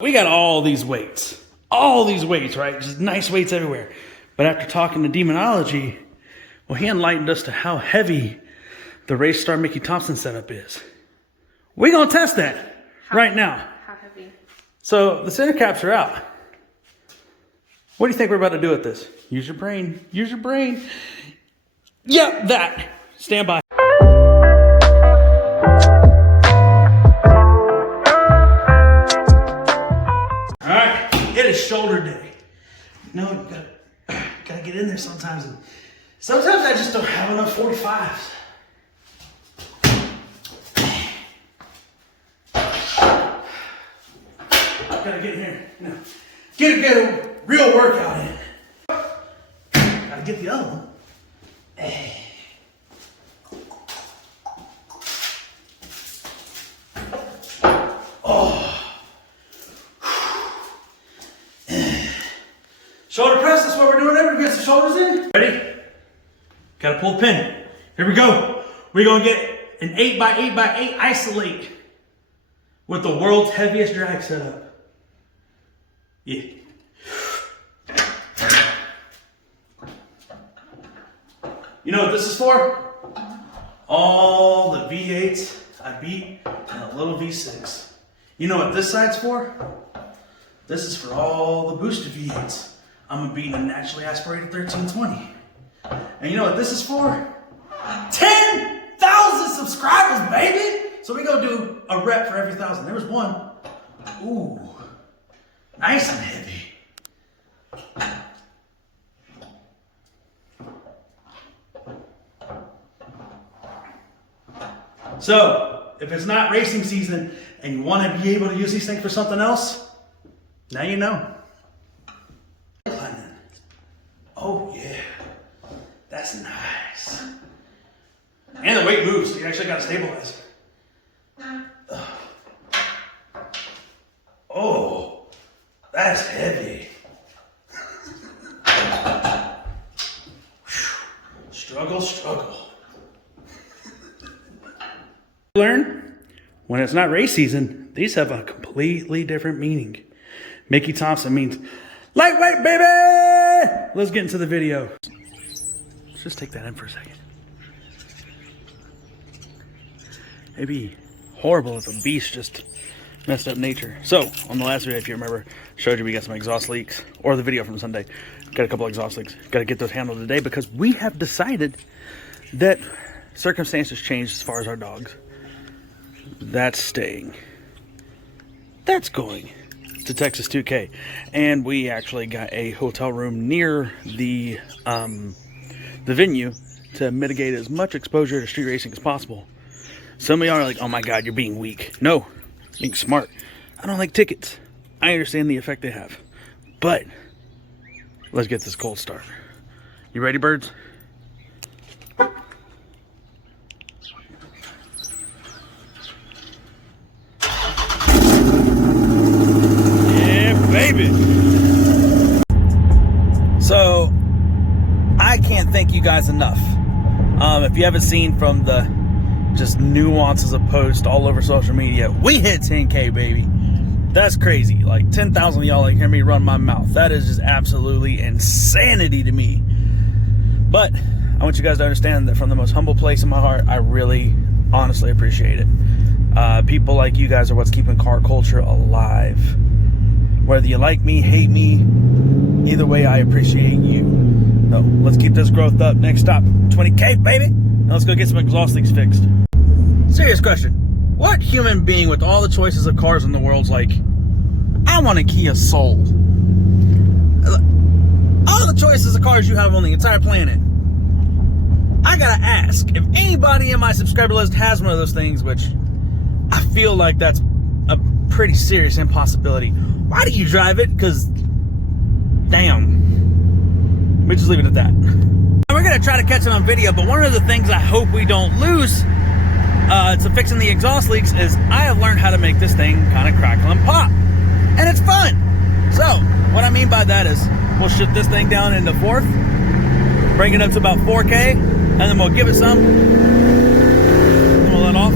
We got all these weights, right? Just nice weights everywhere. But after talking to Demonology, well, he enlightened us to how heavy the Race Star Mickey Thompson setup is. We're going to test that right now. How heavy? So the center caps are out. What do you think we're about to do with this? Use your brain. Use your brain. Yep, that. Stand by. All right, it is shoulder day. You know, you gotta get in there sometimes. And sometimes I just don't have enough 45s. Gotta get in here, you know, get a real workout in. Gotta get the other one. Oh. Shoulder press, that's what we're doing there. We get some shoulders in. Ready? Gotta pull the pin. Here we go. We're gonna get an 8x8x8 isolate with the world's heaviest drag setup. Yeah. You know what this is for? All the V8s I beat and a little V6. You know what this side's for? This is for all the boosted V8s. I'm gonna beat a naturally aspirated 1320. And you know what this is for? 10,000 subscribers, baby! So we gonna do a rep for every 1,000. There was one. Ooh. Nice and heavy. So, if it's not racing season and you want to be able to use these things for something else, now you know. Oh yeah, that's nice. And the weight moves, so you actually got to stabilize. Oh. That's heavy. Struggle, struggle. Learn, when it's not race season, these have a completely different meaning. Mickey Thompson means lightweight, baby! Let's get into the video. Let's just take that in for a second. It'd be horrible if a beast just messed up nature. So, on the last video, if you remember, showed you we got some exhaust leaks, or the video from Sunday, got a couple exhaust leaks. Got to get those handled today because we have decided that circumstances changed as far as our dogs. That's staying. That's going to TX2K. And we actually got a hotel room near the venue to mitigate as much exposure to street racing as possible. Some of y'all are like, oh my God, you're being weak. No. Being smart. I don't like tickets. I understand the effect they have. But let's get this cold start. You ready, birds? Yeah, baby. So I can't thank you guys enough. If you haven't seen from the just nuances of posts all over social media, we hit 10K, baby. That's crazy. Like 10,000 of y'all like hear me run my mouth. That is just absolutely insanity to me. But I want you guys to understand that from the most humble place in my heart, I really honestly appreciate it. People like you guys are what's keeping car culture alive. Whether you like me, hate me, either way, I appreciate you. So let's keep this growth up. Next stop, 20K, baby. Now let's go get some exhaust leaks fixed. Serious question. What human being with all the choices of cars in the world's like, I want a Kia Soul? All the choices of cars you have on the entire planet. I gotta ask, if anybody in my subscriber list has one of those things, which I feel like that's a pretty serious impossibility, why do you drive it? Because, damn. We just leave it at that. We're gonna try to catch it on video, but one of the things I hope we don't lose to fixing the exhaust leaks is I have learned how to make this thing kind of crackle and pop. And it's fun. So, what I mean by that is we'll shift this thing down into fourth, bring it up to about 4K, and then we'll give it some, and we'll let off.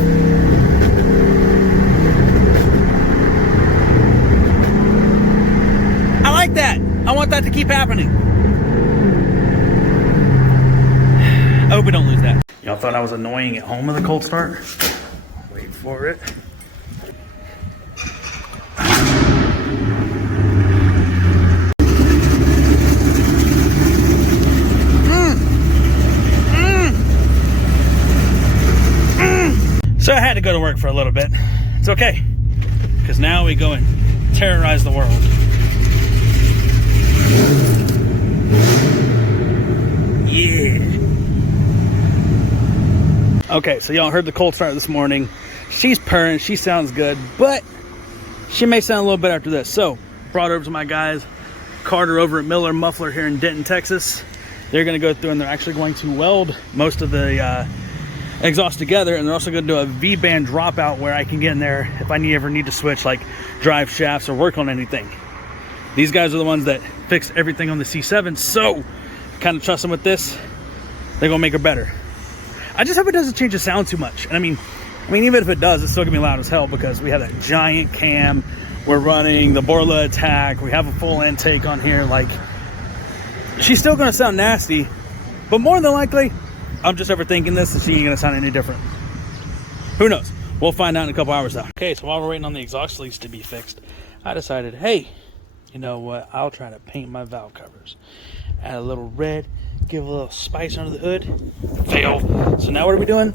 like that. I want that to keep happening. I hope we don't lose that. Y'all thought I was annoying at home with a cold start? Wait for it. So I had to go to work for a little bit. It's okay, because now we go and terrorize the world. Yeah. Okay, so y'all heard the cold start this morning. She's purring, she sounds good, but she may sound a little better after this. So, brought her over to my guys, Carter over at Miller Muffler here in Denton, Texas. They're gonna go through and they're actually going to weld most of the exhaust together, and they're also going to do a V-band dropout where I can get in there if I ever need to switch like drive shafts or work on anything. These guys are the ones that fix everything on the C7, so kind of trust them with this. They're gonna make her better. I just hope it doesn't change the sound too much. And I mean even if it does, it's still gonna be loud as hell because we have that giant cam. We're running the Borla Attack. We have a full intake on here. Like, she's still gonna sound nasty, but more than likely I'm just overthinking this and she ain't gonna sound any different. Who knows? We'll find out in a couple hours though. Okay, so while we're waiting on the exhaust leads to be fixed, I decided, hey, you know what? I'll try to paint my valve covers. Add a little red, give a little spice under the hood. Fail. So now what are we doing?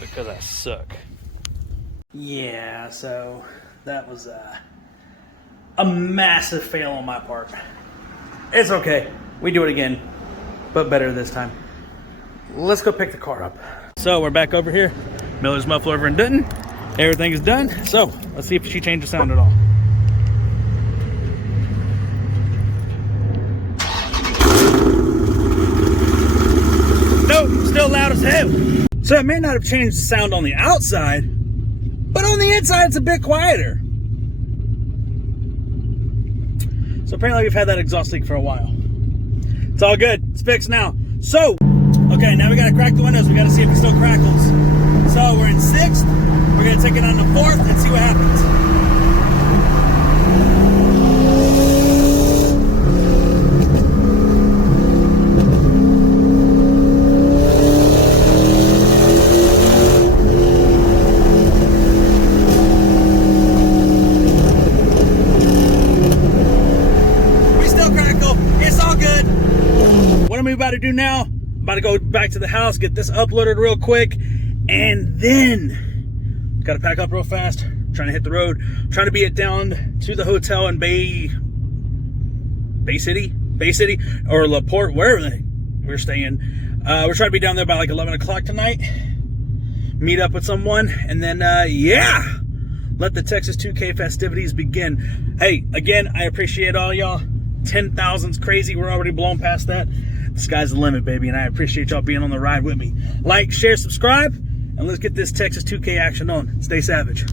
Because I suck. Yeah, so that was a massive fail on my part. It's okay. We do it again, but better this time. Let's go pick the car up. So we're back over here. Miller's Muffler over in Denton. Everything is done. So let's see if she changed the sound at all. Nope, still loud as hell. So it may not have changed the sound on the outside, but on the inside it's a bit quieter. So apparently we've had that exhaust leak for a while. It's all good. It's fixed now. So, okay, now we gotta crack the windows. We gotta see if it still crackles. So we're in 6th. We're gonna take it on to 4th and see what happens. What am I about to do now? I'm about to go back to the house, get this uploaded real quick, and then gotta pack up real fast. Trying to hit the road. Trying to be it down to the hotel in Bay City, or La Porte, wherever we're staying. We're trying to be down there by like 11 o'clock tonight. Meet up with someone, and then yeah, let the Texas 2K festivities begin. Hey, again, I appreciate all y'all. 10,000's crazy. We're already blown past that. The sky's the limit, baby, and I appreciate y'all being on the ride with me. Like, share, subscribe, and let's get this Texas 2K action on. Stay savage.